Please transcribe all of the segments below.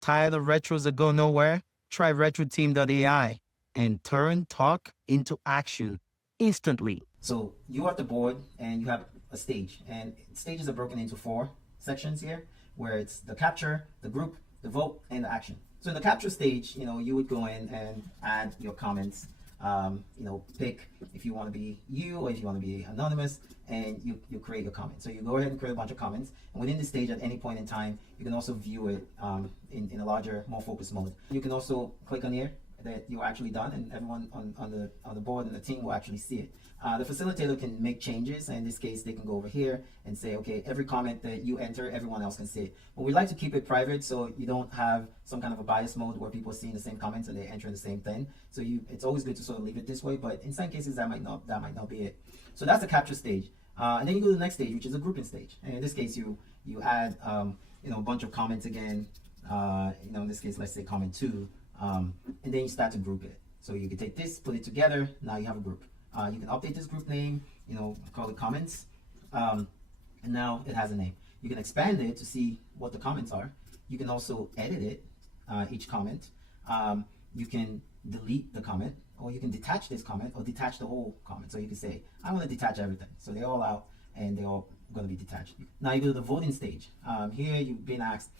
Tired of retros that go nowhere? Try RetroTeam.ai and turn talk into action instantly. So you are at the board and you have a stage, and stages are broken into four sections here, where it's the capture, the group, the vote, and the action. So in the capture stage, you would go in and add your comments. Pick if you want to be you or if you want to be anonymous, and you create your comment. So you go ahead and create a bunch of comments, and within the stage at any point in time, you can also view it in a larger, more focused mode. You can also click on here that you're actually done, and everyone on the board and the team will actually see it. The facilitator can make changes, and in this case they can go over here and say, okay, every comment that you enter, everyone else can see it. But we like to keep it private so you don't have some kind of a bias mode where people are seeing the same comments and they're entering the same thing. So it's always good to sort of leave it this way, but in some cases that might not be it. So that's the capture stage. And then you go to the next stage, which is a grouping stage. And in this case, you add a bunch of comments again. In this case, let's say comment 2, and then you start to group it. So you can take this, put it together. Now you have a group. You can update this group name. Call it comments, and now it has a name. You can expand it to see what the comments are. You can also edit it, each comment. You can delete the comment, or you can detach this comment, or detach the whole comment. So you can say, I want to detach everything. So they're all out, and they're all going to be detached. Now you go to the voting stage. Here you've been asked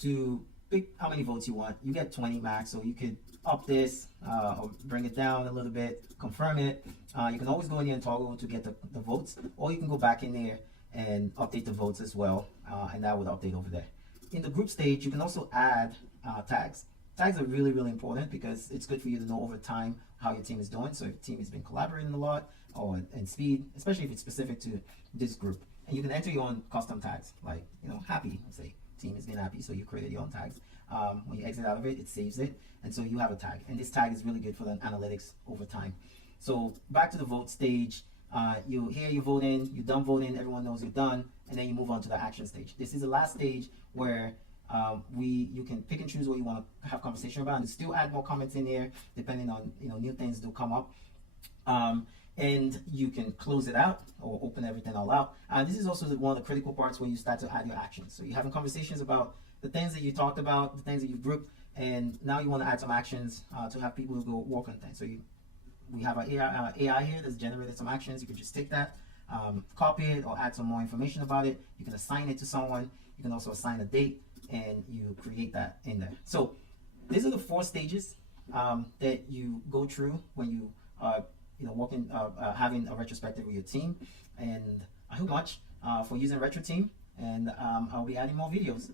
to pick how many votes you want. You get 20 max, so you could up this or bring it down a little bit, confirm it. You can always go in here and toggle to get the votes, or you can go back in there and update the votes as well, and that would update over there. In the group stage, you can also add tags. Tags are really, really important because it's good for you to know over time how your team is doing. So if your team has been collaborating a lot, or in speed, especially if it's specific to this group. And you can enter your own custom tags, like happy, let's say team has been happy, so you created your own tags. When you exit out of it, it saves it, and so you have a tag, and this tag is really good for the analytics over time. So back to the vote stage. You vote in, you're done voting, everyone knows you're done, and then you move on to the action stage. This is the last stage where you can pick and choose what you want to have conversation about, and still add more comments in here depending on new things do come up. And you can close it out or open everything all out. This is also one of the critical parts where you start to add your actions. So you're having conversations about the things that you talked about, the things that you've grouped, and now you want to add some actions to have people who go work on things. So we have an AI here that's generated some actions. You can just take that, copy it, or add some more information about it. You can assign it to someone. You can also assign a date, and you create that in there. So these are the 4 stages that you go through when you are working, having a retrospective with your team. And I hope much for using RetroTeam, and I'll be adding more videos.